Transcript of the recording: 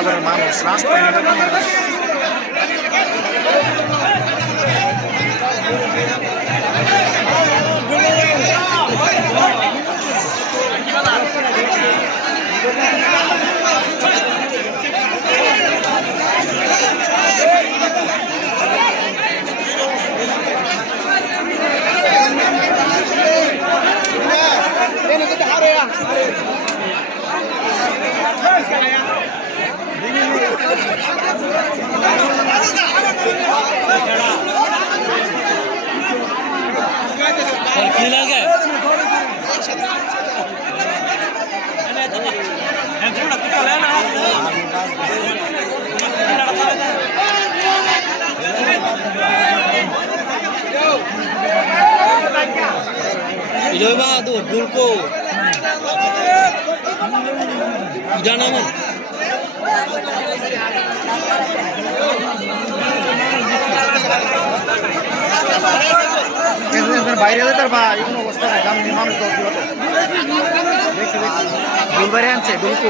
বাজারের মানুষ রাস্তায় নেমে কি লাগে Idoy ba tu বাইরে তার বা এমন অবস্থা নাই। দাম মানুষ দশ দেখছি দেখছি। ডুলবারে আনছে ডুলকু